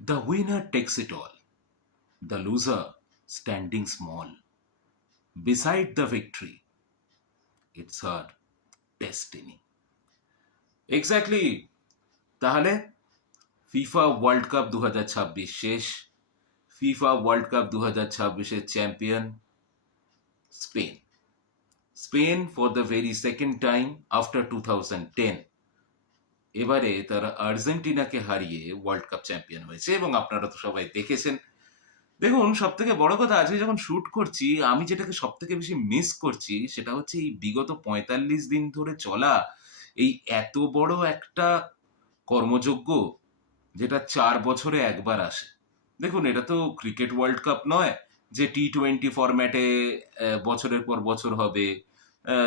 The winner takes it all, the loser standing small. Beside the victory, it's her destiny. Exactly. তাহলে FIFA World Cup 2026 শেষ। FIFA World Cup 2026-এর champion Spain. Spain for the very second time after 2010 এবারে তারা আর্জেন্টিনাকে হারিয়ে world cup champion হয়েছে, এবং আপনারা তো সবাই দেখেছেন। দেখুন, সব থেকে বড় কথা, আজকে যখন শুট করছি আমি যেটাকে সব থেকে বেশি মিস করছি সেটা হচ্ছে এই বিগত 45 দিন ধরে চলা এই এত বড় একটা কর্মযজ্ঞ, যেটা 4 বছরে একবার আসে। দেখুন, এটা তো ক্রিকেট ওয়ার্ল্ড কাপ নয় যে T20 ফরম্যাটে বছরের পর বছর হবে,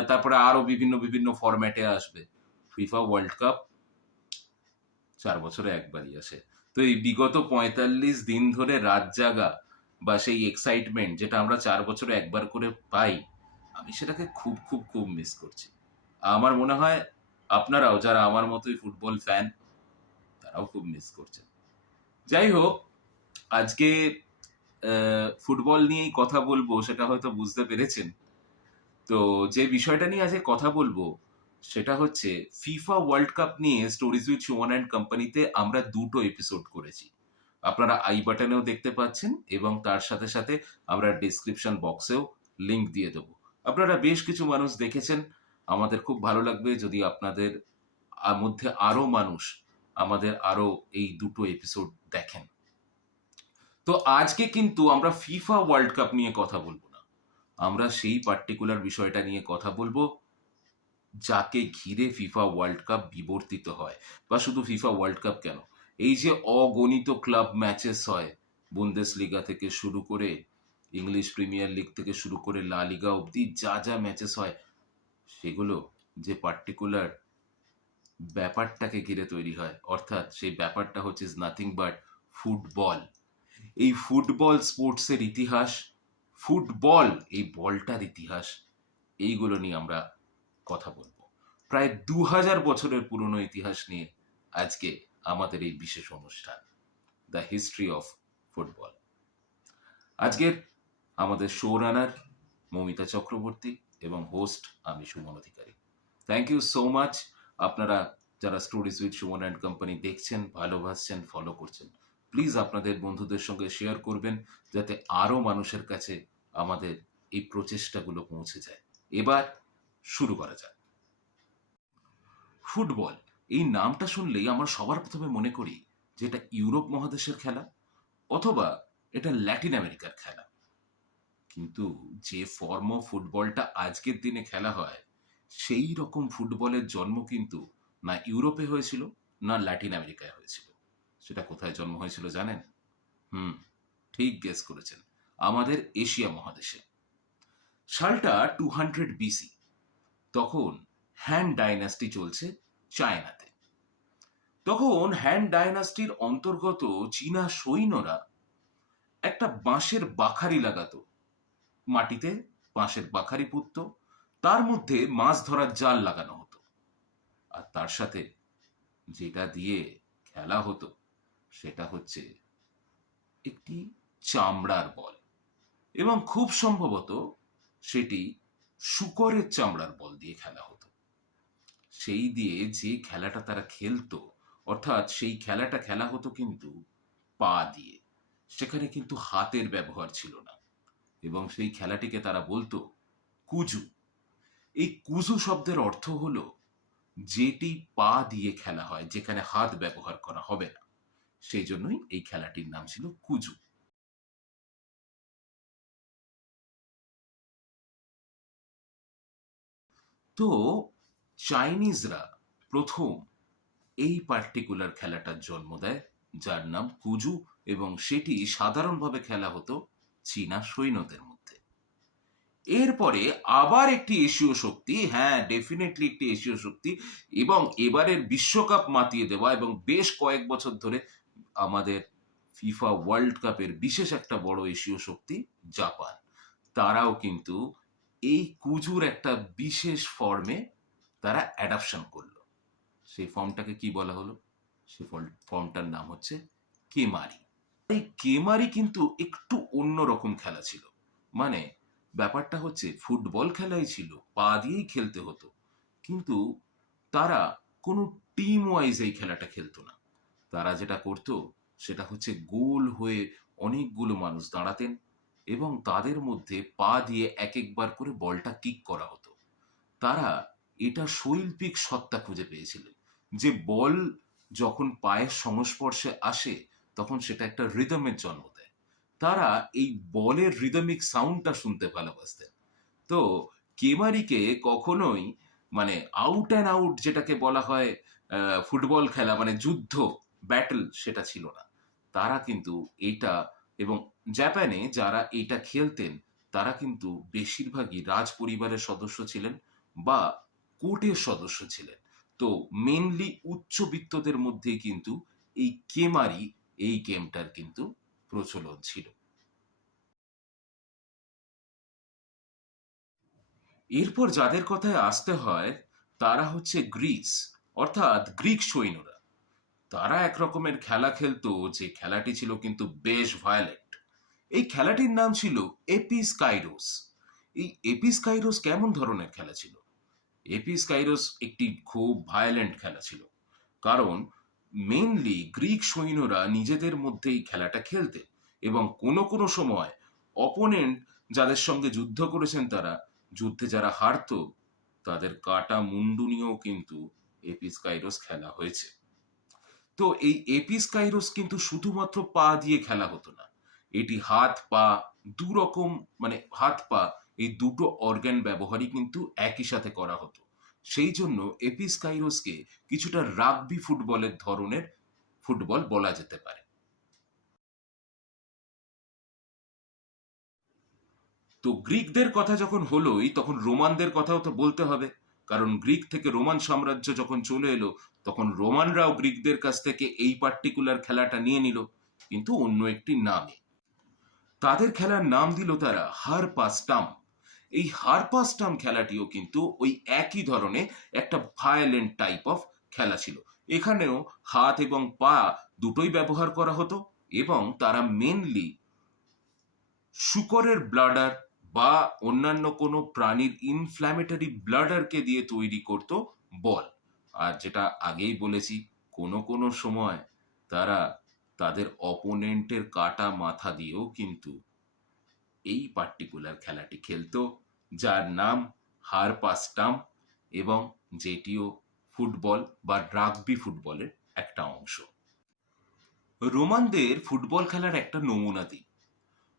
তারপরে আরো বিভিন্ন বিভিন্ন ফরম্যাটে আসবে। ফিফা ওয়ার্ল্ড কাপ 4 বছরে একবারই আসে। তো এই বিগত 45 দিন ধরে রাত জাগা বা সেই এক্সাইটমেন্ট যেটা আমরা 4 বছরে একবার করে পাই, আমি সেটাকে খুব খুব খুব মিস করছি। আমার মনে হয় আপনারাও, যারা আমার মতোই ফুটবল ফ্যান, তারাও খুব মিস করছেন। যাই হোক, আজকে ফুটবল নিয়েই কথা বলবো, সেটা হয়তো বুঝতে পেরেছেন। তো যে বিষয়টা নিয়ে আজকে কথা বলবো সেটা হচ্ছে ফিফা ওয়ার্ল্ড কাপ নিয়ে স্টোরিজ উইথ সুমন অ্যান্ড কোম্পানিতে আমরা 2টো এপিসোড করেছি। আপনারা আই বাটনেও দেখতে পাচ্ছেন, এবং তার সাথে সাথে আমরা ডিসক্রিপশন বক্সেও লিংক দিয়ে দেবো। আপনারা বেশ কিছু মানুষ দেখেছেন। আমাদের খুব ভালো লাগবে যদি আপনাদের মধ্যে আরো মানুষ আমাদের আরো এই 2টো এপিসোড দেখেন। তো আজকে কিন্তু আমরা ফিফা ওয়ার্ল্ড কাপ নিয়ে কথা বলবো না, আমরা সেই পার্টিকুলার বিষয়টা নিয়ে কথা বলবো যাকে ঘিরে ফিফা ওয়ার্ল্ড কাপ বিবর্তিত হয়। বা শুধু ফিফা ওয়ার্ল্ড কাপ কেন, এই যে অগণিত ক্লাব ম্যাচেস হয়, বুন্দেস লিগা থেকে শুরু করে ইংলিশ প্রিমিয়ার লিগ থেকে শুরু করে লা লিগা অবধি যা যা ম্যাচেস হয়, সেগুলো যে পার্টিকুলার ব্যাপারটাকে ঘিরে তৈরি হয়, অর্থাৎ সেই ব্যাপারটা হচ্ছে ইজ নাথিং বাট ফুটবল। এই ফুটবল স্পোর্টসের ইতিহাস, ফুটবল এই বলটার ইতিহাস, এইগুলো নিয়ে আমরা কথা বলবো। প্রায় 2000 বছরের পুরনো ইতিহাস নিয়ে আজকে আমাদের এই বিশেষ অনুষ্ঠান, দ্য হিস্ট্রি অফ ফুটবল। আজকের আমাদের শো রানার মমিতা চক্রবর্তী এবং হোস্ট আমি Suman Adhikari. Thank you so much. আপনারা যারা stories with Suman and company দেখছেন, ভালোবাসছেন, ফলো করছেন, প্লিজ আপনাদের বন্ধুদের সঙ্গে শেয়ার করবেন, যাতে আরো মানুষের কাছে আমাদের এই প্রচেষ্টাগুলো পৌঁছে যায়। এবার শুরু করা যাক। ফুটবল এই নামটা শুনলেই আমরা সবার প্রথমে মনে করি যে এটা ইউরোপ মহাদেশের খেলা, অথবা এটা ল্যাটিন আমেরিকার খেলা। কিন্তু যে ফর্ম অফ ফুটবলটা আজকের দিনে খেলা হয়, সেই রকম ফুটবলের জন্ম কিন্তু না ইউরোপে হয়েছিল, না ল্যাটিন আমেরিকায় হয়েছিল। সেটা কোথায় জন্ম হয়েছিল জানেন? ঠিক গেস করেছেন, আমাদের এশিয়া মহাদেশে। সালটা 200 বিসি। তখন হ্যান ডাইনাস্টি চলছে চায়নাতে। তখন হ্যান ডাইনাস্টির অন্তর্গত চীনা সৈন্যরা একটা বাঁশের বাখারি লাগাতো, মাটিতে বাঁশের বাখারি পুঁততো, তার মধ্যে মাছ ধরার জাল লাগানো হতো, আর তার সাথে যেটা দিয়ে খেলা হতো সেটা হচ্ছে একটি চামড়ার বল, এবং খুব সম্ভবত সেটি শূকরের চামড়ার বল দিয়ে খেলা হতো। সেই দিয়ে যে খেলাটা তারা খেলতো, অর্থাৎ সেই খেলাটা খেলা হতো কিন্তু পা দিয়ে, সেখানে কিন্তু হাতের ব্যবহার ছিল না, এবং সেই খেলাটিকে তারা বলতো কুজু। এই কুজু শব্দের অর্থ হলো যেটি পা দিয়ে খেলা হয়, যেখানে হাত ব্যবহার করা হবে না, সেই জন্যই এই খেলাটির নাম ছিল কুজু। তো চাইনিজরা প্রথম এই পার্টিকুলার খেলাটার জন্ম দেয়, যার নাম কুজু, এবং সেটি সাধারণভাবে খেলা হতো চীনা সৈন্যদের মধ্যে। এরপরে আবার একটি এশীয় শক্তি, হ্যাঁ ডেফিনেটলি একটি এশীয় শক্তি, এবং এবারের বিশ্বকাপ মাতিয়ে দেওয়া এবং বেশ কয়েক বছর ধরে আমাদের ফিফা ওয়ার্ল্ড কাপের বিশেষ একটা বড় এশীয় শক্তি জাপান, তারাও কিন্তু এই কুজুর একটা বিশেষ ফর্মে তারা অ্যাডাপশন করলো। সেই ফর্মটাকে কি বলা হলো? সেই ফর্মটার নাম হচ্ছে কেমারি। এই কেমারি কিন্তু একটু অন্যরকম খেলা ছিল। মানে ব্যাপারটা হচ্ছে ফুটবল খেলাই ছিল, পা দিয়েই খেলতে হতো। কিন্তু তারা কোনো টিম ওয়াইজ এই খেলাটা খেলতো না। তারা যেটা করতো সেটা হচ্ছে গোল হয়ে অনেকগুলো মানুষ দাঁড়াতেন এবং তাদের মধ্যে পা দিয়ে এক একবার করে বলটা কিক করা হতো। তারা এটা শৈল্পিক সত্তা খুঁজে পেয়েছিলেন যে বল যখন পায়ের সংস্পর্শে আসে তখন সেটা একটা রিদমের জন্ম দেয়। তারা এই বলের রিদমিক সাউন্ডটা শুনতে ভালোবাসতেন। তো কেমারিকে কখনোই মানে আউট অ্যান্ড আউট যেটাকে বলা হয় ফুটবল খেলা মানে যুদ্ধ ব্যাটল সেটা ছিল না। তারা কিন্তু এটা এবং জাপানে যারা এটা খেলতেন তারা কিন্তু বেশিরভাগই রাজ পরিবারের সদস্য ছিলেন বা কোর্টের সদস্য ছিলেন। তো মেনলি উচ্চবিত্তদের মধ্যেই কিন্তু এই কেমারি এই গেমটার কিন্তু প্রচলন ছিল। এরপর যাদের কথায় আসতে হয় তারা হচ্ছে গ্রিস, অর্থাৎ গ্রিক সৈন্যরা। তারা এক রকমের খেলা খেলতো যে খেলাটি ছিল কিন্তু বেশ ভায়োলেন্ট। এই খেলাটির নাম ছিল এপিস্কাইরোস। এই এপিস্কাইরোস কেমন ধরনের খেলা ছিল? এপিস্কাইরোস একটি খুব ভায়োলেন্ট খেলা ছিল। কারণ মেইনলি গ্রিক সৈন্যরা নিজেদের মধ্যেই খেলাটা খেলতেন এবং কোনো কোনো সময় অপোনেন্ট যাদের সঙ্গে যুদ্ধ করেছেন তারা যুদ্ধে যারা হারতো তাদের কাটা মুন্ডু নিয়েও কিন্তু এপিস্কাইরোস খেলা হয়েছে। তো এই এপিস্কাইরোস কিন্তু শুধুমাত্র পা দিয়ে খেলা হতো না, এটি হাত পা দুরকম মানে হাত পা এই দুটো অর্গান ব্যবহারই কিন্তু একই সাথে করা হতো। সেই জন্য এপিস্কাইরোসকে কিছুটা রাগবি ফুটবলের ধরনের ফুটবল বলা যেতে পারে। তো গ্রিকদের কথা যখন হলোই তখন রোমানদের কথাও তো বলতে হবে। কারণ গ্রিক থেকে রোমান সাম্রাজ্য যখন চলে এলো তখন রোমানরাও গ্রিকদের কাছ থেকে এই পার্টিকুলার খেলাটা নিয়ে নিল, কিন্তু অন্য একটি নামে। তাদের খেলার নাম দিল তারা হারপাস্টাম। এই হারপাস্টাম খেলাটিও কিন্তু ওই একই ধরনের একটা ভায়োলেন্ট টাইপ অফ খেলা ছিল। এখানেও হাত এবং পা দুটোই ব্যবহার করা হতো এবং তারা মেনলি শূকরের ব্লাডার বা অন্যান্য কোনো প্রাণীর ইনফ্ল্যামেটরি ব্লাডারকে দিয়ে তৈরি করত বল। আর যেটা আগেই বলেছি কোনো কোনো সময় তারা তাদের অপোনেন্টের কাটা মাথা দিয়েও কিন্তু এই পার্টিকুলার খেলাটি খেলতো, যার নাম হারপাস্টাম এবং যেটিও ফুটবল বা রাগবি ফুটবলের একটা অংশ। রোমানদের ফুটবল খেলার একটা নমুনা দিই।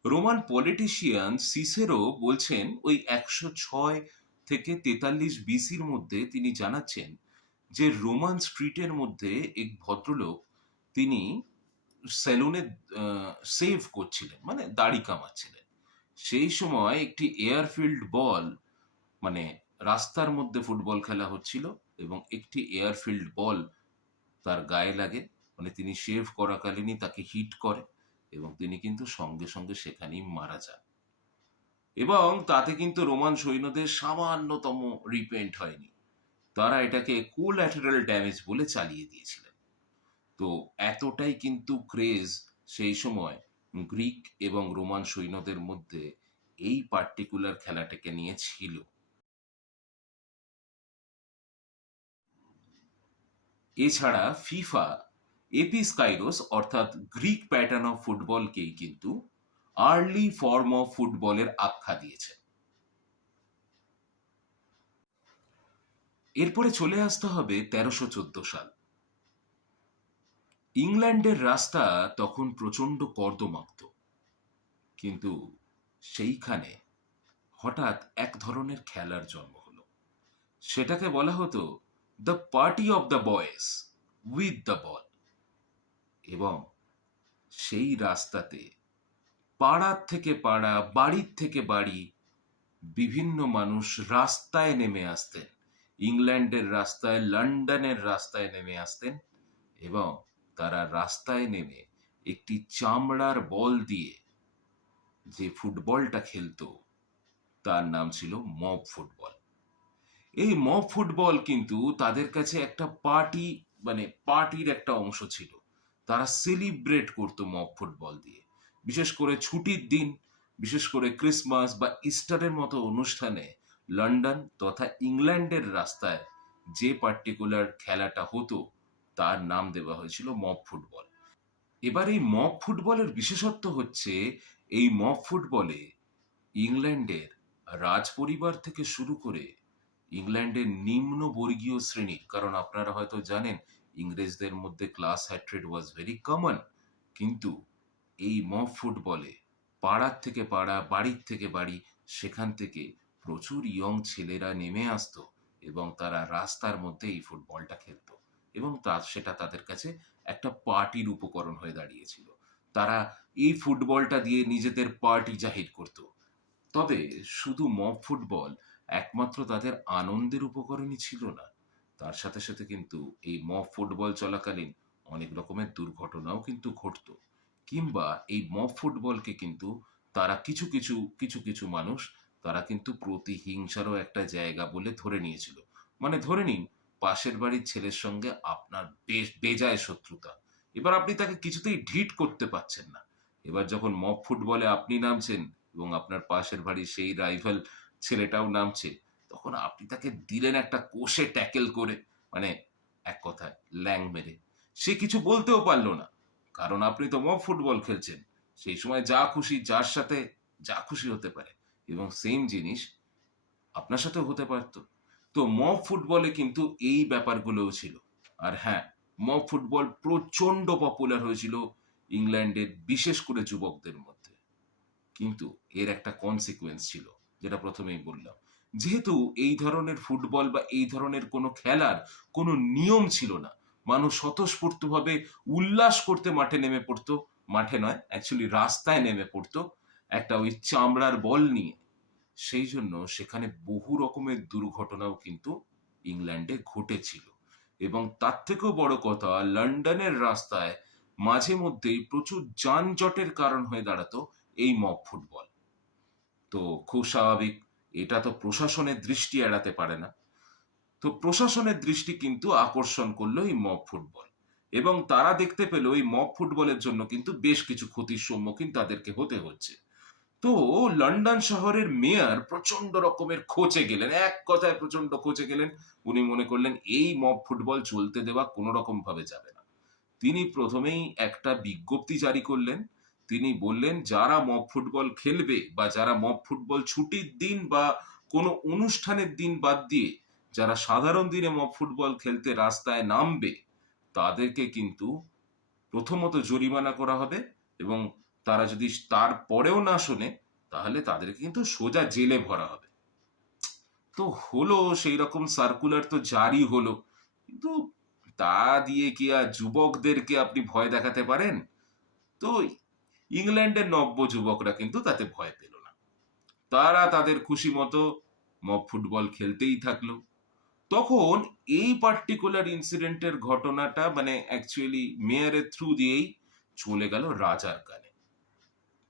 রোমান পলিটিশিয়ান সিসেরো বলছেন ওই ১০৬ থেকে ৪৩ বিসির মধ্যে তিনি জানাচ্ছেন যে রোমান স্ট্রিটের মধ্যে এক ভদ্রলোক তিনি সেলুনে সেভ করছিলেন মানে দাড়ি কামাচ্ছিলেন। সেই সময় একটি এয়ারফিল্ড বল মানে রাস্তার মধ্যে ফুটবল খেলা হচ্ছিল এবং একটি এয়ারফিল্ড বল তার গায়ে লাগে, মানে তিনি শেভ করাকালীনই তাকে হিট করে এবং তিনি কিন্তু সঙ্গে সঙ্গে সেখানেই মারা যান। এবং তাতে কিন্তু রোমান সৈন্যদের সামান্যতম রিপেন্ট হয়নি, তারা এটাকে কোল্যাটারাল ড্যামেজ বলে চালিয়ে দিয়েছিলেন। তো এতটাই কিন্তু ক্রেজ সেই সময় গ্রিক এবং রোমান সৈন্যদের মধ্যে এই পার্টিকুলার খেলাটাকে নিয়ে ছিল। এছাড়া ফিফা এপিস্কাইরোস অর্থাৎ গ্রিক প্যাটার্ন অফ ফুটবলকেই কিন্তু আর্লি ফর্ম অফ ফুটবলের আখ্যা দিয়েছে। এরপরে চলে আসতে হবে ১৩১৪ সাল। ইংল্যান্ডের রাস্তা তখন প্রচন্ড কর্দমাক্ত, কিন্তু সেইখানে হঠাৎ এক ধরনের খেলার জন্ম হলো। সেটাকে বলা হতো the party of the boys with the ball. এবং সেই রাস্তাতে পাড়ার থেকে পাড়া বাড়ির থেকে বাড়ি বিভিন্ন মানুষ রাস্তায় নেমে আসতেন। ইংল্যান্ডের রাস্তায় লন্ডনের রাস্তায় নেমে আসতেন এবং তারা রাস্তায় নেমে একটি চামড়ার বল দিয়ে যে ফুটবলটা খেলতো তার নাম ছিল মব ফুটবল। এই মব ফুটবল কিন্তু তাদের কাছে একটা পার্টি মানে পার্টির একটা অংশ ছিল। তারা সেলিব্রেট করতো মব ফুটবল দিয়ে। বিশেষ করে ছুটির দিন, বিশেষ করে ক্রিসমাস বা ইস্টারের মতো অনুষ্ঠানে লন্ডন তথা ইংল্যান্ডের রাস্তায় যে পার্টিকুলার খেলাটা হতো তার নাম দেওয়া হয়েছিল মব ফুটবল। এবার এই মব ফুটবলের বিশেষত্ব হচ্ছে, এই মব ফুটবলে ইংল্যান্ডের রাজ পরিবার থেকে শুরু করে ইংল্যান্ডের নিম্ন বর্গীয় শ্রেণীর, কারণ আপনারা হয়তো জানেন ইংরেজদের মধ্যে ক্লাস হ্যাট্রেড ওয়াজ ভেরি কমন, কিন্তু এই মব ফুটবলে পাড়ার থেকে পাড়া, বাড়ির থেকে বাড়ি, সেখান থেকে প্রচুর ইয়ং ছেলেরা নেমে আসতো এবং তারা রাস্তার মধ্যে এই ফুটবলটা খেলতো এবং সেটা তাদের কাছে একটা পার্টির উপকরণ হয়ে দাঁড়িয়েছিল। তারা এই ফুটবলটা দিয়ে নিজেদের পার্টি জাহির করত। তবে শুধু মব ফুটবল একমাত্র তাদের আনন্দের উপকরণই ছিল না, তার সাথে সাথে কিন্তু এই মব ফুটবল চলাকালীন অনেক রকমের দুর্ঘটনাও কিন্তু ঘটতো, কিংবা এই মব ফুটবলকে কিন্তু তারা কিছু কিছু কিছু কিছু মানুষ তারা কিন্তু প্রতিহিংসারও একটা জায়গা বলে ধরে নিয়েছিল। মানে ধরে নিন, পাশের বাড়ির ছেলের সঙ্গে আপনার বেশ বেজায় শত্রুতা, এবার আপনি তাকে কিছুতেই ঢিট করতে পারছেন না। এবার যখন মব ফুটবলে আপনি নামছেন এবং আপনার পাশের বাড়ির সেই রাইভাল ছেলেটাও নামছে, তখন আপনি তাকে দিলেন একটা কষে ট্যাকেল করে, মানে এক কথায় ল্যাং মেরে। সে কিছু বলতেও পারলো না, কারণ আপনি তো মব ফুটবল খেলছেন, সেই সময় যা খুশি যার সাথে যা খুশি হতে পারে, এবং সেম জিনিস আপনার সাথেও হতে পারতো। তো মব ফুটবলে কিন্তু এই ব্যাপারগুলোও ছিল। আর হ্যাঁ, মব ফুটবল প্রচন্ড পপুলার হয়েছিল ইংল্যান্ডের বিশেষ করে যুবকদের মধ্যে। কিন্তু এর একটা কনসিকুয়েন্স ছিল, যেটা প্রথমেই বললাম। যেহেতু এই ধরনের ফুটবল বা এই ধরনের কোনো খেলার কোনো নিয়ম ছিল না, মানুষ স্বতঃস্ফূর্তভাবে উল্লাস করতে মাঠে নেমে পড়তো, মাঠে নয় অ্যাকচুয়ালি রাস্তায় নেমে পড়তো একটা ওই চামড়ার বল নিয়ে। সেই জন্য সেখানে বহু রকমের দুর্ঘটনাও কিন্তু ইংল্যান্ডে ঘটেছিল। এবং তার থেকেও বড় কথা, লন্ডনের রাস্তায় মাঝে মধ্যেই প্রচুর যানজটের কারণ হয়ে দাঁড়াতো এই মব ফুটবল। তো খুব স্বাভাবিক, এটা তো প্রশাসনের দৃষ্টি এড়াতে পারে না। তো প্রশাসনের দৃষ্টি কিন্তু আকর্ষণ করলো এই মব ফুটবল, এবং তারা দেখতে পেল এই মব ফুটবলের জন্য কিন্তু বেশ কিছু ক্ষতির সম্মুখীন তাদেরকে হতে হচ্ছে। তো লন্ডন শহরের মেয়র প্রচন্ড রকমের খোঁচে গেলেন, এক কথায় প্রচন্ড খোঁচে গেলেন। উনি মনে করলেন এই মব ফুটবল চলতে দেওয়া কোনো রকম ভাবে যাবে না। তিনি প্রথমেই একটা বিজ্ঞপ্তি জারি করলেন। তিনি বললেন, যারা মব ফুটবল খেলবে বা যারা মব ফুটবল ছুটির দিন বা কোনো অনুষ্ঠানের দিন বাদ দিয়ে যারা সাধারণ দিনে মব ফুটবল খেলতে রাস্তায় নামবে, তাদেরকে কিন্তু প্রথমত জরিমানা করা হবে, এবং তারা যদি তারপরেও না শোনে তাহলে তাদেরকে কিন্তু সোজা জেলে ভরা হবে। তো হলো, সেই রকম সার্কুলার তো জারি হলো, কিন্তু তা দিয়ে কি আর যুবকদেরকে আপনি ভয় দেখাতে পারেন? তো ইংল্যান্ডের নব্য যুবকরা কিন্তু তাতে ভয় পেল না। তারা তাদের খুশি মতো মব ফুটবল খেলতেই থাকলো। তখন এই পার্টিকুলার ইনসিডেন্টের ঘটনাটা মানে অ্যাকচুয়ালি মেয়রের থ্রু দিয়েই চলে গেল রাজার কানে।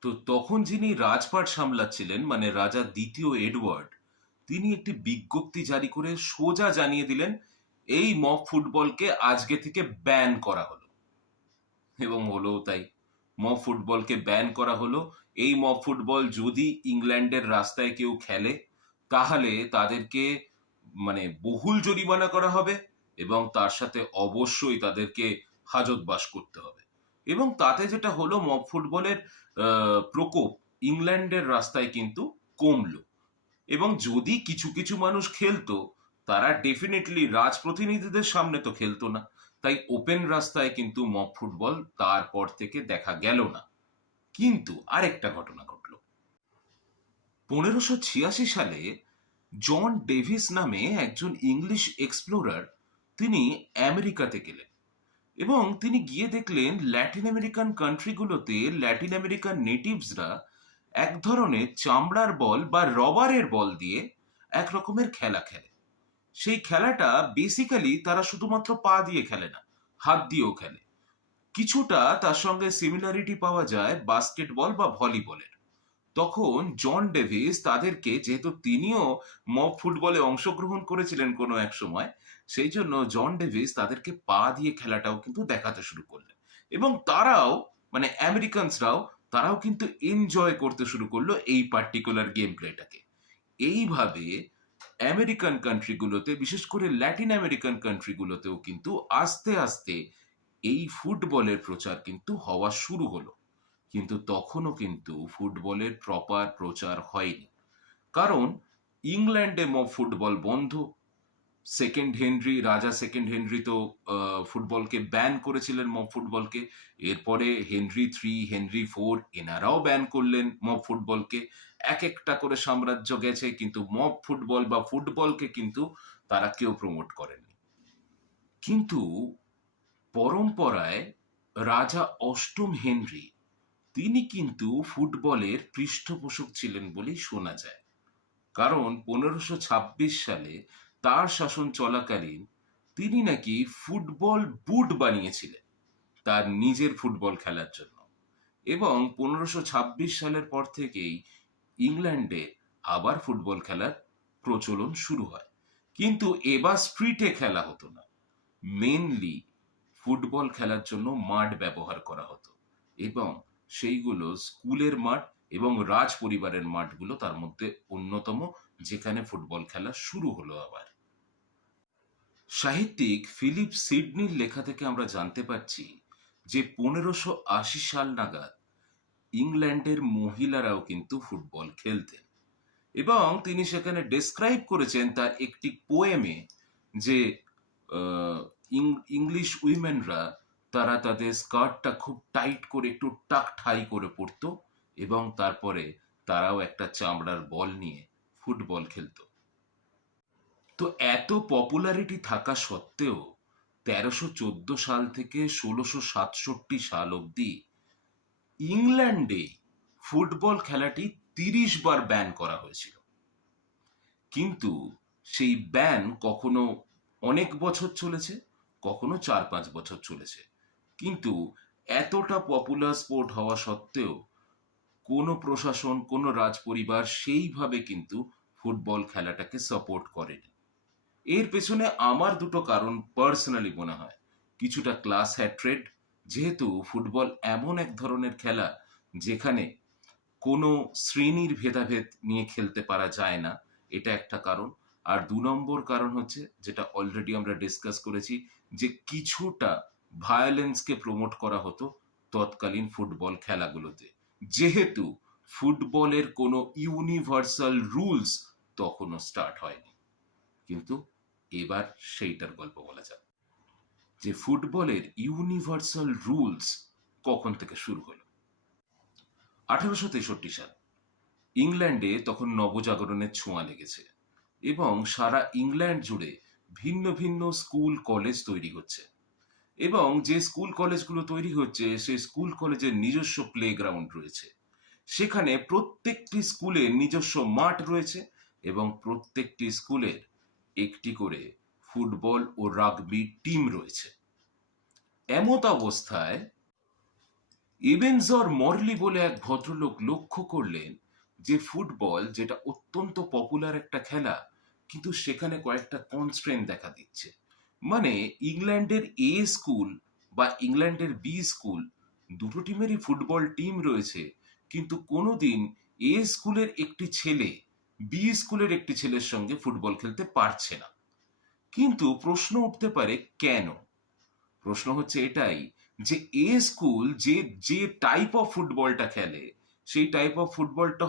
তো তখন যিনি রাজপাট সামলাচ্ছিলেন, মানে রাজা দ্বিতীয় এডওয়ার্ড, তিনি একটি বিজ্ঞপ্তি জারি করে সোজা জানিয়ে দিলেন এই মব ফুটবলকে আজকে থেকে ব্যান করা হলো। এবং হলো তাই, মব ফুটবলকে ব্যান করা হলো। এই মব ফুটবল যদি ইংল্যান্ডের রাস্তায় কেউ খেলে তাহলে তাদেরকে মানে বহুল জরিমানা করা হবে, এবং তার সাথে অবশ্যই তাদেরকে হাজতবাস করতে হবে। এবং তাতে যেটা হলো, মব ফুটবলের প্রকোপ ইংল্যান্ডের রাস্তায় কিন্তু কমলো। এবং যদি কিছু কিছু মানুষ খেলতো, তারা ডেফিনেটলি রাজপ্রতিনিধিদের সামনে তো খেলতো না, তাই ওপেন রাস্তায় কিন্তু মব ফুটবল তারপর থেকে দেখা গেল না। কিন্তু আরেকটা ঘটনা ঘটলো। 1586 সালে জন ডেভিস নামে একজন ইংলিশ এক্সপ্লোরার তিনি আমেরিকাতে গেলেন, এবং তিনি গিয়ে দেখলেন ল্যাটিন আমেরিকান কান্ট্রিগুলোতে ল্যাটিন আমেরিকান নেটিভসরা এক ধরনের চামড়ার বল বা রবারের বল দিয়ে এক রকমের খেলা খেলে। সেই খেলাটা বেসিক্যালি তারা শুধুমাত্র পা দিয়ে খেলে না, হাত দিয়েও খেলে। কিছুটা তার সঙ্গে সিমিলারিটি পাওয়া যায় বাস্কেটবল বা ভলিবলের। তখন জন ডেভিস তাদেরকে, যেহেতু তিনিও মব ফুটবলে অংশগ্রহণ করেছিলেন কোনো এক সময়, সেই জন্য জন ডেভিস তাদেরকে পা দিয়ে খেলাটাও কিন্তু দেখাতে শুরু করলেন। এবং তারাও মানে আমেরিকানসরাও তারাও কিন্তু এনজয় করতে শুরু করলো এই পার্টিকুলার গেম প্লেটাকে। এইভাবে আমেরিকান কান্ট্রিগুলোতে, বিশেষ করে ল্যাটিন আমেরিকান কান্ট্রিগুলোতেও কিন্তু আস্তে আস্তে এই ফুটবলের প্রচার কিন্তু হওয়া শুরু হলো। কিন্তু তখনও কিন্তু ফুটবলের প্রপার প্রচার হয়নি, কারণ ইংল্যান্ডে ফুটবল বন্ধ। রাজা সেকেন্ড হেনরি তো ফুটবলকে ব্যান করেছিলেন, মব ফুটবলকে। এরপরে হেনরি 3, হেনরি 4 এনারাও ব্যান করলেন মব ফুটবলকে। এক একটা করে সাম্রাজ্য গেছে, কিন্তু মব ফুটবল বা ফুটবলকে কিন্তু তারা কেউ প্রমোট করেনি। কিন্তু পরম্পরায় রাজা অষ্টম হেনরি তিনি কিন্তু ফুটবলের পৃষ্ঠপোষক ছিলেন বলেই শোনা যায়। কারণ 1526 সালে তার শাসন চলাকালীন তিনি নাকি ফুটবল বুট বানিয়েছিলেন তার নিজের ফুটবল খেলার জন্য। এবং 1526 সালের পর থেকেই ইংল্যান্ডে আবার ফুটবল খেলার প্রচলন শুরু হয়। কিন্তু এবার স্ট্রিটে খেলা হতো না, মেনলি ফুটবল খেলার জন্য মাঠ ব্যবহার করা হতো, এবং সেইগুলো স্কুলের মাঠ এবং রাজ পরিবারের মাঠগুলো তার মধ্যে অন্যতম, যেখানে ফুটবল খেলা শুরু হলো আবার। সাহিত্যিক ফিলিপ সিডনির লেখা থেকে আমরা জানতে পারছি যে 1580 সাল নাগাদ ইংল্যান্ডের মহিলারাও কিন্তু ফুটবল খেলতেন, এবং তিনি সেখানে ডেসক্রাইব করেছেন তার একটি পোয়েমে যে ইংলিশ উইমেনরা তারা তাদের স্কার্টটা খুব টাইট করে একটু টাক ঠাই করে পরতো, এবং তারপরে তারাও একটা চামড়ার বল নিয়ে ফুটবল খেলতো। তো এত পপুলারিটি থাকা সত্ত্বেও 1314 সাল থেকে 1667 সাল অবধি ইংল্যান্ডে ফুটবল খেলাটি 30 বার ব্যান করা হয়েছিল। কিন্তু সেই ব্যান কখনো অনেক বছর চলেছে, কখনো 4-5 বছর চলেছে। কিন্তু এতটা পপুলার স্পোর্ট হওয়া সত্ত্বেও কোনো প্রশাসন, কোনো রাজপরিবার সেইভাবে কিন্তু ফুটবল খেলাটাকে সাপোর্ট করেনি। এর পেছনে আমার দুটো কারণ পার্সোনালি মনে হয়। কিছুটা ক্লাস হ্যাট্রেড, যেহেতু ফুটবল এমন এক ধরনের খেলা যেখানে কোনো শ্রেণীর ভেদাভেদ নিয়ে খেলতে পারা যায় না, এটা একটা কারণ। আর 2 নম্বর কারণ হচ্ছে, যেটা অলরেডি আমরা ডিসকাস করেছি, যে কিছুটা ভায়োলেন্সকে প্রমোট করা হতো তৎকালীন ফুটবল খেলাগুলোতে, যেহেতু ফুটবলের কোনো ইউনিভার্সাল রুলস তখনও স্টার্ট হয়নি। কিন্তু এবার সেইটার গল্প বলা যাক, যে ফুটবলের ইউনিভার্সাল রুলস কখন থেকে শুরু হলো। 1863 সাল, ইংল্যান্ডে তখন নবজাগরণের ছোঁয়া লেগেছে, এবং সারা ইংল্যান্ড জুড়ে ভিন্ন ভিন্ন স্কুল কলেজ তৈরি হচ্ছে, এবং যে স্কুল কলেজগুলো তৈরি হচ্ছে সেই স্কুল কলেজের নিজস্ব প্লেগ্রাউন্ড রয়েছে। সেখানে প্রত্যেকটি স্কুলের নিজস্ব মাঠ রয়েছে, এবং প্রত্যেকটি স্কুলের একটি করে ফুটবল ও রাগবি টিম রয়েছে। এমত অবস্থায় এবেনজর মরলি বলে এক ভদ্রলোক লক্ষ্য করলেন যে ফুটবল, যেটা অত্যন্ত পপুলার একটা খেলা, কিন্তু সেখানে কয়েকটা কনস্ট্রেন্ট দেখা দিচ্ছে। মানে ইংল্যান্ডের এ স্কুল বা ইংল্যান্ডের বি স্কুল, দুটো টিমেরই ফুটবল টিম রয়েছে, কিন্তু কোনোদিন এ স্কুলের একটি ছেলে বি স্কুলের একটি ছেলের সঙ্গে ফুটবল খেলতে পারছে না। কিন্তু প্রশ্ন উঠতে পারে কেন? প্রশ্ন হচ্ছে এটাই, যে এ স্কুল যে যে টাইপ অফ ফুটবলটা খেলে, সেই টাইপ অফ ফুটবলটা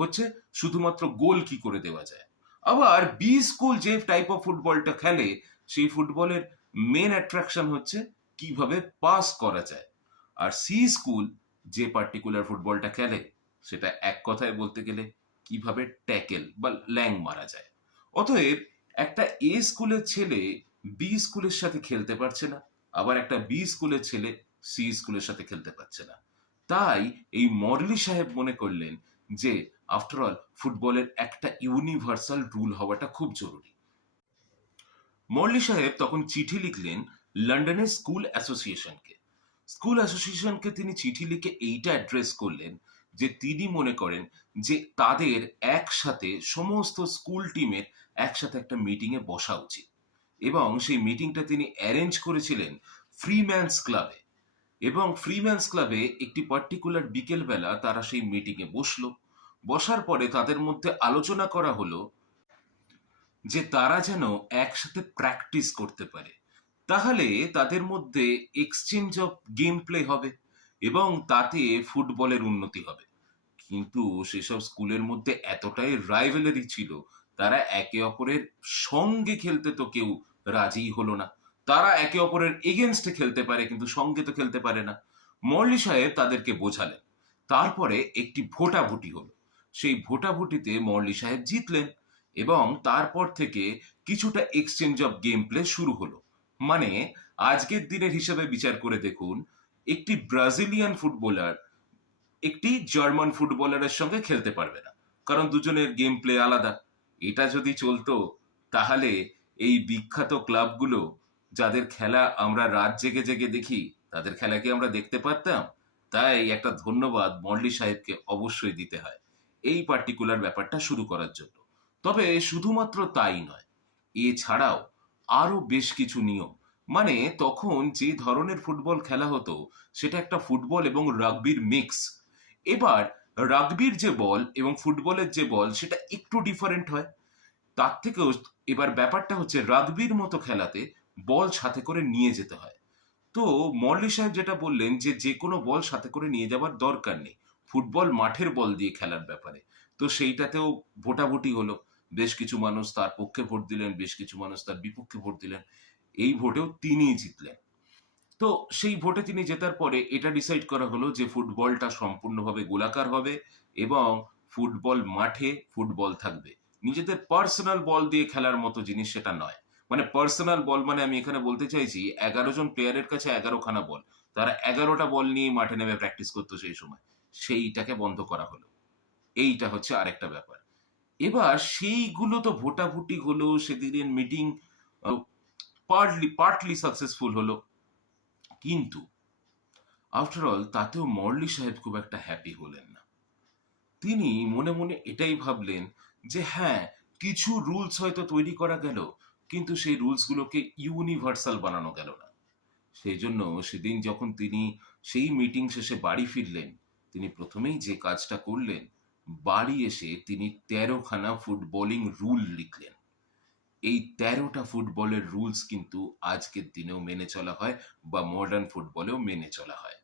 হচ্ছে শুধুমাত্র গোল কি করে দেওয়া যায়। আবার বি স্কুল যে টাইপ অফ ফুটবলটা খেলে, সেই ফুটবলের মেন অ্যাট্রাকশন হচ্ছে কিভাবে পাস করা যায়। আর সি স্কুল যে পার্টিকুলার ফুটবলটা খেলে, সেটা এক কথায় বলতে গেলে কিভাবে ট্যাকেল বা ল্যাং মারা যায়। অতএব একটা এ স্কুলের ছেলে বি স্কুলের সাথে খেলতে পারছে না, আবার একটা বি স্কুলের ছেলে সি স্কুলের সাথে খেলতে পারছে না। তাই এই মরলি সাহেব মনে করলেন যে আফটার অল ফুটবলের একটা ইউনিভার্সাল রুল হওয়াটা খুব জরুরি। মরলি সাহেব তখন চিঠি লিখলেন লন্ডনের স্কুল অ্যাসোসিয়েশনকে তিনি চিঠি লিখে এইটা অ্যাড্রেস করলেন যে তিনি মনে করেন যে তাদের একসাথে সমস্ত স্কুল টিমের একসাথে একটা মিটিংয়ে বসা উচিত, এবং সেই মিটিংটা তিনি অ্যারেঞ্জ করেছিলেন ফ্রিম্যানস ক্লাবে। এবং ফ্রিম্যানস ক্লাবে একটি পার্টিকুলার বিকেলবেলা তারা সেই মিটিংয়ে বসলো। বসার পরে তাদের মধ্যে আলোচনা করা হলো যে তারা যেন একসাথে প্র্যাকটিস করতে পারে। তাহলে তাদের মধ্যে এক্সচেঞ্জ অফ গেম প্লে হবে এবং তাতে ফুটবলের উন্নতি হবে। কিন্তু সেসব স্কুলের মধ্যে এতটাই রাইভেলারি ছিল, তারা একে অপরের সঙ্গে খেলতে তো কেউ রাজিই হলো না। তারা একে অপরের এগেনস্টে খেলতে পারে কিন্তু সঙ্গে তো খেলতে পারে না। মল্লি সাহেব তাদেরকে বোঝালেন। তারপরে একটি ভোটাভুটি হলো। সেই ভোটাভুটিতে মল্লি সাহেব জিতলেন এবং তারপর থেকে কিছুটা এক্সচেঞ্জ অফ গেম প্লে শুরু হলো। মানে আজকের দিনের হিসেবে বিচার করে দেখুন, একটি ব্রাজিলিয়ান ফুটবলার একটি জার্মান ফুটবলারের সঙ্গে খেলতে পারবে না, কারণ দুজনের গেম প্লে আলাদা। এটা যদি চলতো তাহলে এই বিখ্যাত ক্লাবগুলো যাদের খেলা আমরা রাত জেগে জেগে দেখি, তাদের খেলা কি আমরা দেখতে পারতাম? তাই একটা ধন্যবাদ মল্লি সাহেবকে অবশ্যই দিতে হয় এই পার্টিকুলার ব্যাপারটা শুরু করার জন্য। তবে শুধুমাত্র তাই নয়, এছাড়াও আরো বেশ কিছু নিয়ম। মানে তখন যে ধরনের ফুটবল খেলা হতো সেটা একটা ফুটবল এবং রাগবির মিক্স। এবার রাগবির যে বল এবং ফুটবলের যে বল সেটা একটু ডিফারেন্ট হয়। তার থেকেও এবার ব্যাপারটা হচ্ছে রাগবির মতো খেলাতে বল সাথে করে নিয়ে যেতে হয়। তো মল্লি সাহেব যেটা বললেন যে যে কোনো বল সাথে করে নিয়ে যাওয়ার দরকার নেই, ফুটবল মাঠের বল দিয়ে খেলার ব্যাপারে। তো সেইটাতেও ভোটাভুটি হলো। বেশ কিছু মানুষ তার পক্ষে ভোট দিলেন, বেশ কিছু মানুষ তার বিপক্ষে ভোট দিলেন। এই ভোটেও তিনিই জিতলেন। তো সেই ভোটে তিনি জেতার পরে এটা ডিসাইড করা হলো যে ফুটবলটা সম্পূর্ণভাবে গোলাকার হবে এবং ফুটবল মাঠে ফুটবল থাকবে। নিজেদের পার্সোনাল বল দিয়ে খেলার মতো জিনিস সেটা নয়। মানে পার্সোনাল বল মানে আমি এখানে বলতে চাইছি ১১ জন প্লেয়ারের কাছে ১১ খানা বল। তারা ১১টা বল নিয়ে মাঠে নেমে প্র্যাকটিস করতো সেই সময়। সেইটাকে বন্ধ করা হলো। এইটা হচ্ছে আরেকটা ব্যাপার। এবার সেইগুলো তো ভোটাভুটি হলো, সেদিনের মিটিং আ পার্টলি সাকসেসফুল হলো। কিন্তু আফটার অল তাতেও মরলি সাহেব খুব একটা হ্যাপি হলেন না। তিনি মনে মনে এটাই ভাবলেন যে হ্যাঁ, কিছু রুলস হয়তো তৈরি করা গেল, কিন্তু সেই রুলসগুলোকে ইউনিভার্সাল বানানো গেল না। সেই জন্য সেদিন যখন তিনি সেই মিটিং শেষে বাড়ি ফিরলেন, তিনি প্রথমেই যে কাজটা করলেন, বাড়ি এসে তিনি ১৩ খানা ফুটবলিং রুল লিখলেন। এই ১৩টা ফুটবলের রুলস কিন্তু আজকের দিনেও মেনে চলা হয় বা মডার্ন ফুটবলেও মেনে চলা হয়।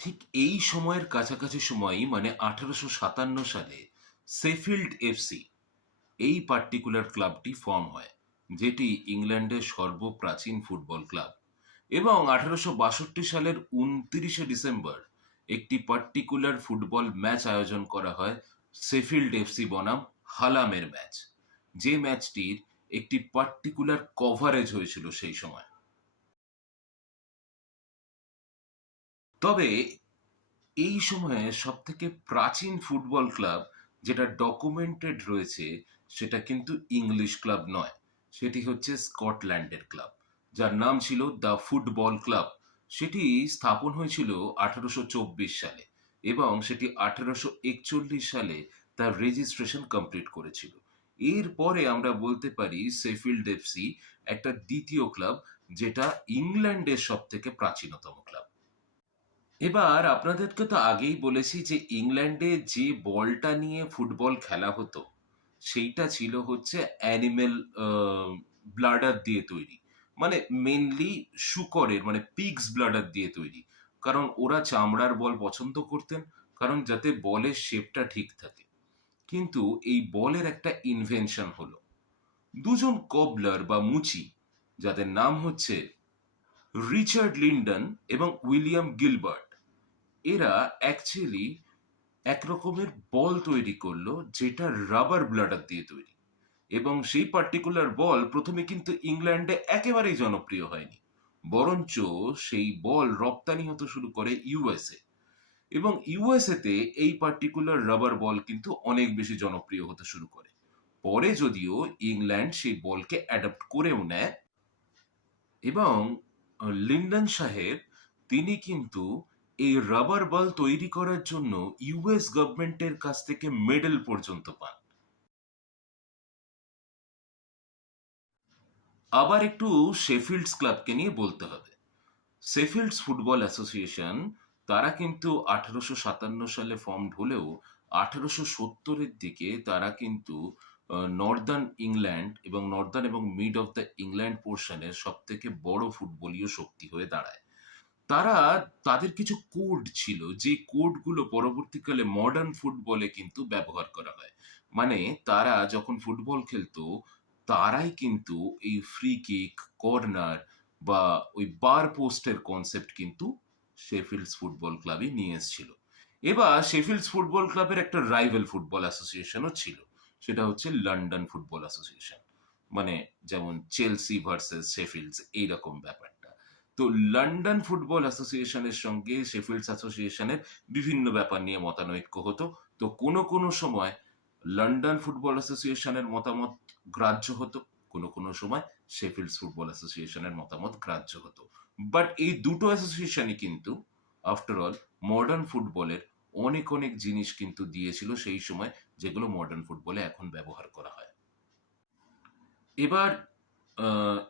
ঠিক এই সময়ের কাছাকাছি সময়ই মানে ১৮৫৭ সালে শেফিল্ড এফসি এই পার্টিকুলার ক্লাবটি ফর্ম হয়, যেটি ইংল্যান্ডের সর্বপ্রাচীন ফুটবল ক্লাব। এবং ১৮৬২ সালের ২৯শে ডিসেম্বর একটি পার্টিকুলার ফুটবল ম্যাচ আয়োজন করা হয়, শেফিল্ড এফসি বনাম হালামের ম্যাচ। যে ম্যাচটির একটি পার্টিকুলার কভারেজ হয়েছিল সেই সময়। তবে এই সময়ে সবথেকে প্রাচীন ফুটবল ক্লাব যেটা ডকুমেন্টেড রয়েছে সেটা কিন্তু ইংলিশ ক্লাব নয়, সেটি হচ্ছে স্কটল্যান্ডের ক্লাব, যার নাম ছিল দ্য ফুটবল ক্লাব। সেটি স্থাপন হয়েছিল ১৮২৪ সালে এবং সেটি ১৮৪১ সালে তার রেজিস্ট্রেশন কমপ্লিট করেছিল। এরপরে আমরা বলতে পারি শেফিল্ড এফসি একটা দ্বিতীয় ক্লাব, যেটা ইংল্যান্ডের সব থেকে প্রাচীনতম ক্লাব। এবার আপনাদেরকে তো আগেই বলেছি যে ইংল্যান্ডে যে বলটা নিয়ে ফুটবল খেলা হতো সেইটা ছিল হচ্ছে অ্যানিমেল ব্লাডার দিয়ে তৈরি। মানে মেনলি শূকরের মানে পিগস ব্লাডার দিয়ে তৈরি। কারণ ওরা চামড়ার বল পছন্দ করতেন, কারণ যাতে বলের শেপটা ঠিক থাকে। কিন্তু এই বলের একটা ইনভেনশন হলো। দুজন কবলার বা মুচি, যাদের নাম হচ্ছে রিচার্ড লিন্ডন এবং উইলিয়াম গিলবার্ট, এরা অ্যাকচুয়ালি এক রকমের বল তৈরি করলো যেটা রাবার ব্লাডার দিয়ে তৈরি। এবং সেই পার্টিকুলার বল প্রথমে কিন্তু ইংল্যান্ডে একেবারেই জনপ্রিয় হয়নি, বরঞ্চ সেই বল রপ্তানি হতে শুরু করে ইউএসএ। এবং ইউএসএ তে এই পার্টিকুলার রাবার বল কিন্তু অনেক বেশি জনপ্রিয় হতে শুরু করে। পরে যদিও ইংল্যান্ড সেই বলকে অ্যাডাপ্ট করেও নেয় এবং লিন্ডন সাহেব তিনি কিন্তু এই রাবার বল তৈরি করার জন্য ইউএস গভর্নমেন্টের কাছ থেকে মেডেল পর্যন্ত পান। আবার একটু শেফিল্ডস ক্লাবকে নিয়ে বলতে হবে। শেফিল্ডস ফুটবল অ্যাসোসিয়েশন, তারা কিন্তু 1857 সালে ফর্মড হলেও 1870-এর দিকে তারা কিন্তু নর্দার্ন ইংল্যান্ড এবং নর্দার্ন এবং মিড অফ দ্য ইংল্যান্ড পোর্শনের সব থেকে বড় ফুটবলীয় শক্তি হয়ে দাঁড়ায়। তারা, তাদের কিছু কোড ছিল, যে কোডগুলো পরবর্তীকালে মডার্ন ফুটবলে কিন্তু ব্যবহার করা হয়। মানে তারা যখন ফুটবল খেলতো, তারাই কিন্তু এই ফ্রি কিক, কর্নার বা ওই বার পোস্টের কনসেপ্ট কিন্তু শেফিল্ডস ফুটবল ক্লাবই নিয়ে এসেছিল। এবার শেফিল্ডস ফুটবল ক্লাবের একটা রাইভাল ফুটবল অ্যাসোসিয়েশনও ছিল, সেটা হচ্ছে লন্ডন ফুটবল অ্যাসোসিয়েশন। মানে যেমন চেলসি ভার্সেস শেফিল্ডস, এইরকম ব্যাপারটা। তো লন্ডন ফুটবল অ্যাসোসিয়েশনের সঙ্গে শেফিল্ডস অ্যাসোসিয়েশনের বিভিন্ন ব্যাপার নিয়ে মতানৈক্য হতো। তো কোনো কোনো সময় লন্ডন ফুটবল অ্যাসোসিয়েশনের মতামত গ্রাহ্য হতো, কোনো কোনো সময় শেফিল্ডস ফুটবল অ্যাসোসিয়েশনের মতামত গ্রাহ্য হতো। বাট এই দুটো অ্যাসোসিয়েশনই কিন্তু আফটার অল মডার্ন ফুটবলের অনেক অনেক জিনিস কিন্তু দিয়েছিল সেই সময়, যেগুলো মডার্ন ফুটবলে এখন ব্যবহার করা হয়। এবার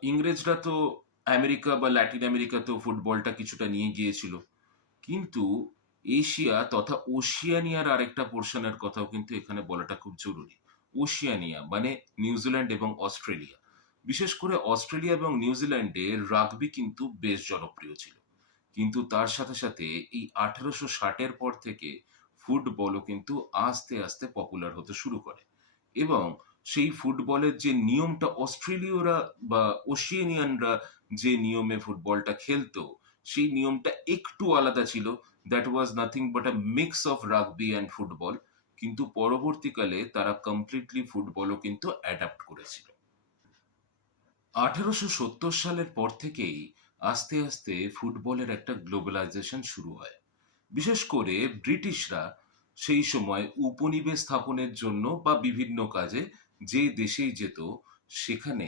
ইংরেজরা তো আমেরিকা বা ল্যাটিন আমেরিকাতেও ফুটবলটা কিছুটা নিয়ে গিয়েছিল, কিন্তু এশিয়া তথা ওশিয়ানিয়ার আরেকটা পোর্শনের কথাও কিন্তু এখানে বলাটা খুব জরুরি। ওশিয়ানিয়া মানে নিউজিল্যান্ড এবং অস্ট্রেলিয়া। বিশেষ করে অস্ট্রেলিয়া এবং নিউজিল্যান্ডে রাগবি কিন্তু বেশ জনপ্রিয় ছিল। কিন্তু তার সাথে সাথে এই 1860-এর পর থেকে ফুটবলও কিন্তু আস্তে আস্তে পপুলার হতে শুরু করে। এবং সেই ফুটবলের যে নিয়মটা অস্ট্রেলীয়রা বা ওশিয়ানিয়ানরা যে নিয়মে ফুটবলটা খেলতো, সেই নিয়মটা একটু আলাদা ছিল। That was nothing but a mix of rugby and football. কিন্তু পরবর্তীকালে তারা কমপ্লিটলি ফুটবলও কিন্তু অ্যাডাপ্ট করেছিল। 1870 সালের পর থেকেই আস্তে আস্তে ফুটবলের একটা গ্লোবালাইজেশন শুরু হয়। বিশেষ করে ব্রিটিশরা সেই সময় উপনিবেশ স্থাপনের জন্য বা বিভিন্ন কাজে যে দেশেই যেত, সেখানে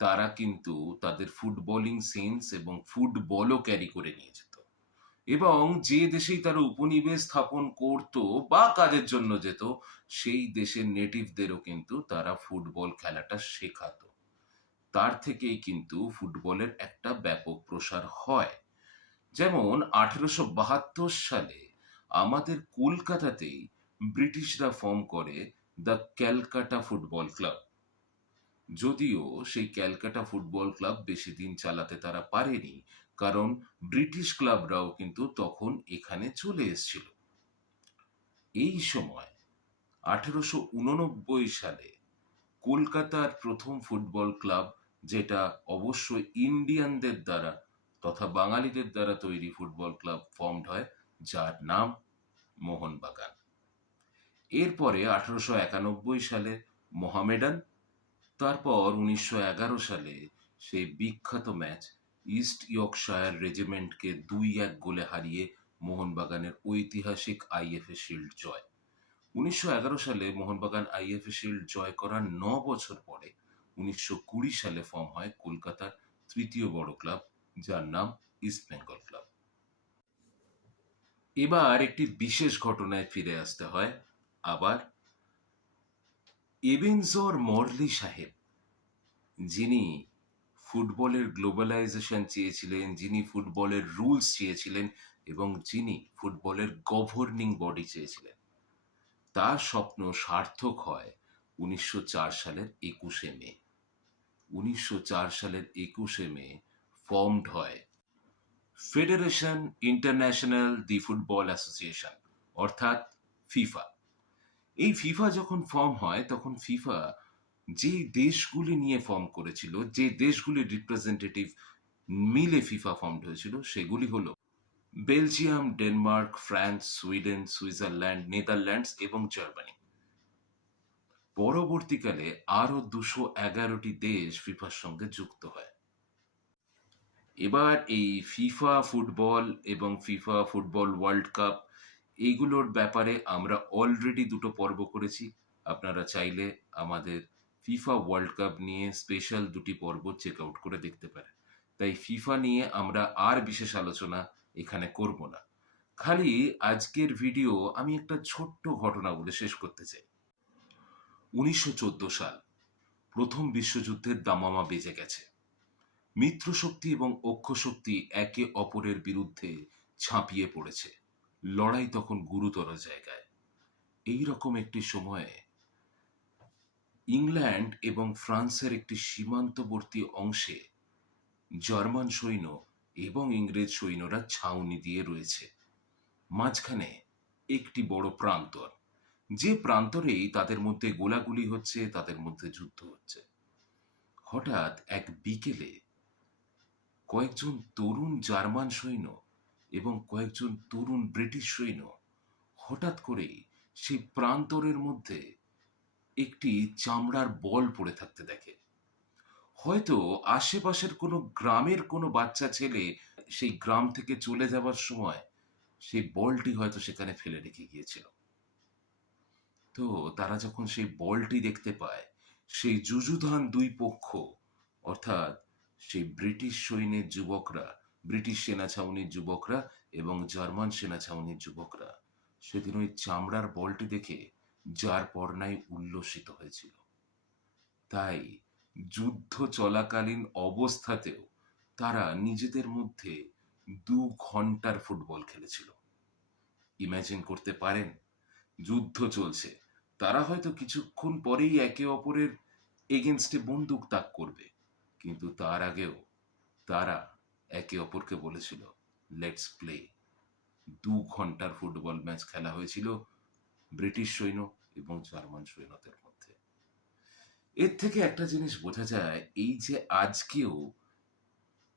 তারা কিন্তু তাদের ফুটবলিং সেন্স এবং ফুটবলও ক্যারি করে নিয়ে যেত। এবং যে দেশেই তারা উপনিবেশ স্থাপন করত বা কাজের জন্য যেত, সেই দেশের নেটিভদেরও কিন্তু তারা ফুটবল খেলাটা শেখাতো। তার থেকেই কিন্তু ফুটবলের একটা ব্যাপক প্রসার হয়। যেমন 1872 সালে আমাদের কলকাতাতেই ব্রিটিশরা ফর্ম করে দ্য ক্যালকাটা ফুটবল ক্লাব। যদিও সেই ক্যালকাটা ফুটবল ক্লাব বেশি দিন চালাতে তারা পারেনি, কারণ ব্রিটিশ ক্লাবরাও কিন্তু তখন এখানে চলে এসেছিল। এই সময় 1889 সালে কলকাতার প্রথম ফুটবল ক্লাব, যেটা অবশ্যই ইন্ডিয়ানদের দ্বারা তথা বাঙালিদের দ্বারা তৈরি ফুটবল ক্লাব ফর্মড হয়, যার নাম মোহনবাগান। এরপরে 1891 সালে মোহামেডান, তারপর 1911 সালে সেই বিখ্যাত ম্যাচ ইস্ট ইয়র্কশায়ার রেজিমেন্টকে 2-1 গোলে হারিয়ে মোহনবাগানের ঐতিহাসিক আইএফএ শিল্ড জয়। 1911 সালে মোহনবাগান আইএফএ শিল্ড জয় করার 9 বছর পরে 1920 সালে ফর্ম হয় কলকাতার তৃতীয় বড় ক্লাব, যার নাম ইস্ট বেঙ্গল ক্লাব। এবার একটি বিশেষ ঘটনায় ফিরে আসতে হয় আবার। এবেনজর মরলি সাহেব, যিনি ফুটবলের গ্লোবালাইজেশন চেয়েছিলেন, যিনি ফুটবলের রুলস চেয়েছিলেন এবং যিনি ফুটবলের গভর্নিং বডি চেয়েছিলেন, তার স্বপ্ন সার্থক হয় 1904 সালের 21শে মে। 1904 সালের 21শে মে ফর্মড হয় ফেডারেশন ইন্টারন্যাশনাল দি ফুটবল অ্যাসোসিয়েশন, অর্থাৎ ফিফা। এই ফিফা যখন ফর্ম হয়, তখন ফিফা যে দেশগুলি নিয়ে ফর্ম করেছিল, যে দেশগুলির রিপ্রেজেন্টেটিভ মিলে ফিফা ফর্মড হয়েছিল, সেগুলি হলো Belgium, Denmark, France, Sweden, Switzerland, Netherlands এবং জার্মানি। পরবর্তীকালে আরও 211টি দেশ ফিফার সঙ্গে যুক্ত হয়। এবার এই ফিফা ফুটবল এবং ফিফা ফুটবল ওয়ার্ল্ড কাপ, এইগুলোর ব্যাপারে আমরা অলরেডি দুটো পর্ব করেছি। আপনারা চাইলে আমাদের ফিফা ওয়ার্ল্ড কাপ নিয়ে স্পেশাল দুটি পর্ব চেক আউট করে দেখতে পারেন। তাই ফিফা নিয়ে আমরা আর বিশেষ আলোচনা এখানে করব না। খালি আজকের ভিডিও আমি একটা ছোট্ট ঘটনা বলে শেষ করতে চাই। 1914 সাল, প্রথম বিশ্বযুদ্ধের দামামা বেজে গেছে। মিত্রশক্তি এবং অক্ষশক্তি একে অপরের বিরুদ্ধে ঝাঁপিয়ে পড়েছে। লড়াই তখন গুরুতর জায়গায়। এই রকম একটি সময়ে ইংল্যান্ড এবং ফ্রান্সের একটি সীমান্তবর্তী অংশে জার্মান সৈন্য এবং ইংরেজ সৈন্যরা ছাউনি দিয়ে রয়েছে। মাঝখানে একটি বড় প্রান্তর, যে প্রান্তরেই তাদের মধ্যে গোলাগুলি হচ্ছে, তাদের মধ্যে যুদ্ধ হচ্ছে। হঠাৎ এক বিকেলে কয়েকজন তরুণ জার্মান সৈন্য এবং কয়েকজন তরুণ ব্রিটিশ সৈন্য হঠাৎ করেই সেই প্রান্তরের মধ্যে একটি চামড়ার বল পড়ে থাকতে দেখে। হয়তো আশেপাশের কোনো গ্রামের কোনো বাচ্চা ছেলে সেই গ্রাম থেকে চলে যাবার সময় সেই বলটি হয়তো সেখানে ফেলে রেখে গিয়েছিল। তো তারা যখন সেই বলটি দেখতে পায়, সেই যুযুধান দুই পক্ষ, অর্থাৎ সেই ব্রিটিশ সৈন্যের যুবকরা, ব্রিটিশ সেনা ছাউনির যুবকরা এবং জার্মান সেনা ছাউনির যুবকরা সেদিন ওই চামড়ার বলটি দেখে যার পর নাই উল্লসিত হয়েছিল। তাই যুদ্ধ চলাকালীন অবস্থাতেও তারা নিজেদের মধ্যে 2 ঘন্টার ফুটবল খেলেছিল। ইমাজিন করতে পারেন, যুদ্ধ চলছে, তারা হয়তো কিছুক্ষণ পরেই একে অপরের এগেনস্টে বন্দুক তাক করবে, কিন্তু তার আগেও তারা একে অপরকে বলেছিল লেটস প্লে। 2 ঘন্টার ফুটবল ম্যাচ খেলা হয়েছিল ব্রিটিশ সৈন্য এবং জার্মান সৈন্যদের মধ্যে। এর থেকে একটা জিনিস বোঝা যায়, এই যে আজকেও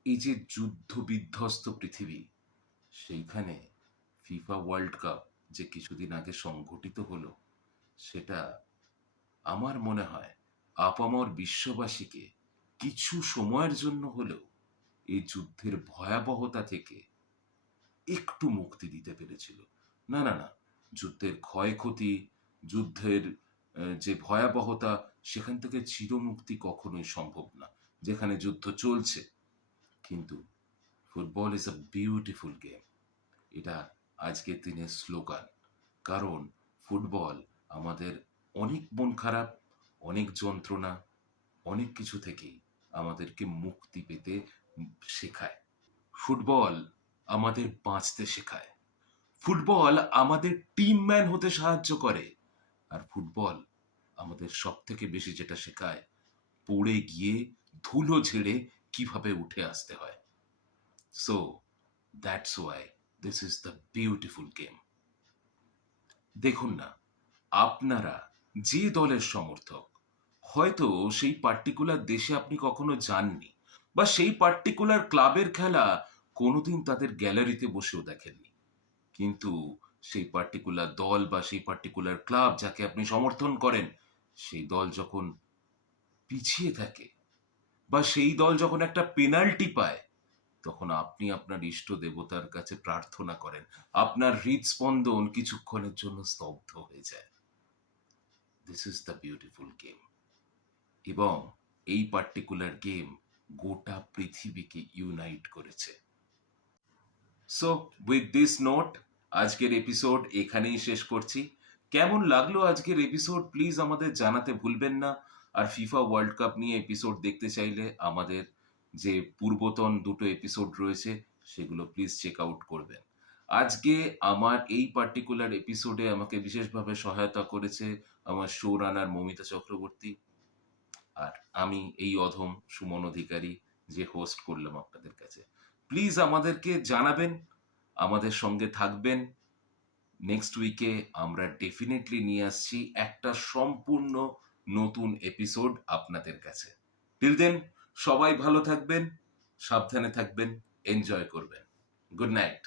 এই যে যুদ্ধ বিধ্বস্ত পৃথিবী, সেইখানে ফিফা ওয়ার্ল্ড কাপ যে কিছুদিন আগে সংঘটিত হলো, সেটা আমার মনে হয় আপামর বিশ্ববাসীকে কিছু সময়ের জন্য হলেও এই যুদ্ধের ভয়াবহতা থেকে একটু মুক্তি দিতে পেরেছিল। না না না, যুদ্ধের ক্ষয়ক্ষতি, যুদ্ধের যে ভয়াবহতা, সেখান থেকে চিরমুক্তি কখনোই সম্ভব না যেখানে যুদ্ধ চলছে। কিন্তু football is a beautiful game, এটা আজকের দিনের স্লোগান। কারণ ফুটবল আমাদের অনেক মন খারাপ, অনেক যন্ত্রণা, অনেক কিছু থেকেই আমাদেরকে মুক্তি পেতে শেখায়। ফুটবল আমাদের বাঁচতে শেখায়। ফুটবল আমাদের টিম ম্যান হতে সাহায্য করে। আর ফুটবল আমাদের সব থেকে বেশি যেটা শেখায়, পড়ে গিয়ে ধুলো ঝেড়ে কিভাবে উঠে আসতে হয়। So that's why this is the beautiful game. দেখুন না, আপনারা যে দলের সমর্থক, হয়তো সেই পার্টিকুলার দেশে আপনি কখনো যাননি, বা সেই পার্টিকুলার ক্লাবের খেলা কোনোদিন তাদের গ্যালারিতে বসেও দেখেননি, কিন্তু সেই পার্টিকুলার দল বা সেই পার্টিকুলার ক্লাব যাকে আপনি সমর্থন করেন, সেই দল যখন পিছিয়ে থাকে বা সেই দল যখন একটা পেনাল্টি পায়, তখন আপনি আপনার ইষ্ট দেবতার কাছে প্রার্থনা করেন, আপনার হৃদস্পন্দন কিছুক্ষণের জন্য স্তব্ধ হয়ে যায়। This is the beautiful game. এবং এই পার্টিকুলার গেম গোটা পৃথিবীকে ইউনাইট করেছে। সো উইথ দিস নোট আজকের এপিসোড এখানেই শেষ করছি। কেমন লাগলো আজকের এপিসোড প্লিজ আমাদের জানাতে ভুলবেন না। আর ফিফা ওয়ার্ল্ড কাপ নিয়ে এপিসোড দেখতে চাইলে আমাদের যে পূর্বতন 2টো এপিসোড রয়েছে সেগুলো প্লিজ চেক আউট করবেন। আজকে আমার এই পার্টিকুলার এপিসোডে আমাকে বিশেষভাবে সহায়তা করেছে আমার শো রানার মমিতা চক্রবর্তী, আর আমি এই অধম সুমন অধিকারী যে হোস্ট করলাম আপনাদের কাছে। প্লিজ আমাদেরকে জানাবেন, আমাদের সঙ্গে থাকবেন। নেক্সট উইকে আমরা ডেফিনেটলি নিয়ে আসছি একটা সম্পূর্ণ নতুন এপিসোড আপনাদের কাছে। টিল দেন সবাই ভালো থাকবেন, সাবধানে থাকবেন, এনজয় করবেন। Good night.